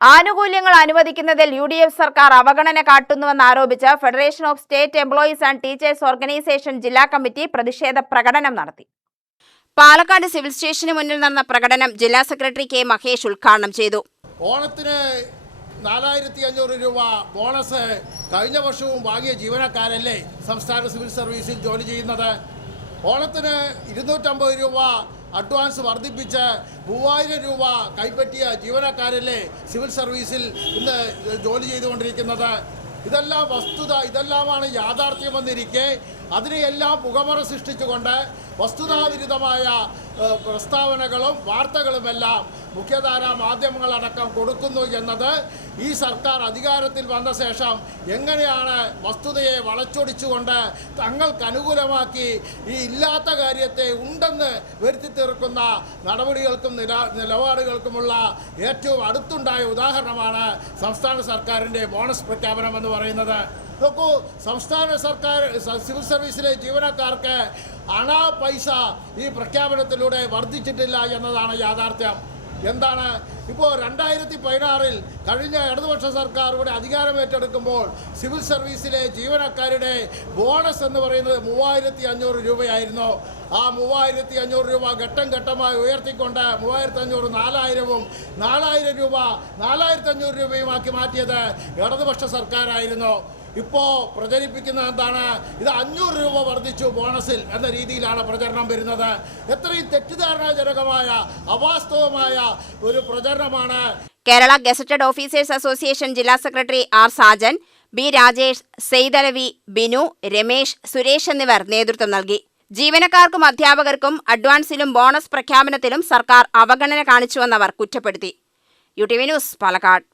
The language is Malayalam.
ആനുകൂല്യങ്ങൾ അനുവദിക്കുന്നതിൽ യു.ഡി.എഫ് സർക്കാർ അവഗണന കാട്ടുന്നുവെന്നാരോപിച്ച് federation of state employees and teachers organisation ജില്ലാ കമ്മിറ്റി പ്രതിഷേധ പ്രകടനം നടത്തി. പാലക്കാട് സിവിൽ സ്റ്റേഷന് മുന്നിൽ നടന്ന പ്രകടനം ജില്ലാ സെക്രട്ടറി കെ മഹേഷ് ഉദ്ഘാടനം ചെയ്തു. ഓണത്തിന് 4500 രൂപ ബോണസ് കഴിഞ്ഞ വർഷവും വാങ്ങിയ ജീവനക്കാരല്ലേ സംസ്ഥാന സിവിൽ സർവീസിൽ ജോലി ചെയ്യുന്നത്. ഓണത്തിന് 250 രൂപ അഡ്വാൻസ് വർദ്ധിപ്പിച്ച് 3000 രൂപ കൈപ്പറ്റിയ ജീവനക്കാരല്ലേ സിവിൽ സർവീസിൽ ഇന്ന് ജോലി ചെയ്തുകൊണ്ടിരിക്കുന്നത്. ഇതെല്ലാം വസ്തുത, ഇതെല്ലാമാണ് യാഥാർത്ഥ്യമെന്നിരിക്കെ അതിനെയെല്ലാം പുകമറ സൃഷ്ടിച്ചുകൊണ്ട് വസ്തുതാവിരുദ്ധമായ പ്രസ്താവനകളും വാർത്തകളുമെല്ലാം മുഖ്യധാരാ മാധ്യമങ്ങളടക്കം കൊടുക്കുന്നു എന്നത് ഈ സർക്കാർ അധികാരത്തിൽ വന്ന ശേഷം എങ്ങനെയാണ് വസ്തുതയെ വളച്ചൊടിച്ചുകൊണ്ട് തങ്ങൾക്ക് അനുകൂലമാക്കി ഈ ഇല്ലാത്ത കാര്യത്തെ ഉണ്ടെന്ന് വരുത്തി തീർക്കുന്ന നടപടികൾക്കും നിലപാടുകൾക്കുമുള്ള ഏറ്റവും അടുത്തുണ്ടായ ഉദാഹരണമാണ് സംസ്ഥാന സർക്കാരിൻ്റെ ബോണസ് പ്രഖ്യാപനം എന്ന് പറയുന്നത്. നോക്കൂ, സംസ്ഥാന സർക്കാർ സിവിൽ സർവീസിലെ ജീവനക്കാർക്ക് അണാ പൈസ ഈ പ്രഖ്യാപനത്തിലൂടെ വർദ്ധിച്ചിട്ടില്ല എന്നതാണ് യാഥാർത്ഥ്യം. എന്താണ് ഇപ്പോൾ 2016 കഴിഞ്ഞ ഇടതുപക്ഷ സർക്കാർ ഇവിടെ അധികാരം ഏറ്റെടുക്കുമ്പോൾ സിവിൽ സർവീസിലെ ജീവനക്കാരുടെ ബോണസ് എന്ന് പറയുന്നത് 3500 രൂപയായിരുന്നു. ആ 3500 രൂപ ഘട്ടം ഘട്ടമായി ഉയർത്തിക്കൊണ്ട് 3500 4000-ഉം 4000 രൂപ 4500 രൂപയുമാക്കി മാറ്റിയത് ഇടതുപക്ഷ സർക്കാരായിരുന്നു. ഇപ്പോൾ പ്രചരിപ്പിക്കുന്നത് എന്താണ്? ഇത് 500 രൂപ വർദ്ധിച്ചു ബോണസിൽ എന്ന രീതിയിലാണ് പ്രചരണം വരുന്നത്. എത്രയും തെറ്റിദ്ധാരണാജനകമായ അവാസ്തവമായ ഒരു പ്രചരണമാണ്. കേരള ഗസറ്റഡ് ഓഫീസേഴ്സ് അസോസിയേഷൻ ജില്ലാ secretary R Sajan, B Rajesh, Saithalavi, Binu, Ramesh, Suresh എന്നിവർ നേതൃത്വം നൽകി. ജീവനക്കാർക്കും അധ്യാപകർക്കും അഡ്വാൻസിലും ബോണസ് പ്രഖ്യാപനത്തിലും സർക്കാർ അവഗണന കാണിച്ചുവെന്നവർ കുറ്റപ്പെടുത്തി. UTV news, Palakkad.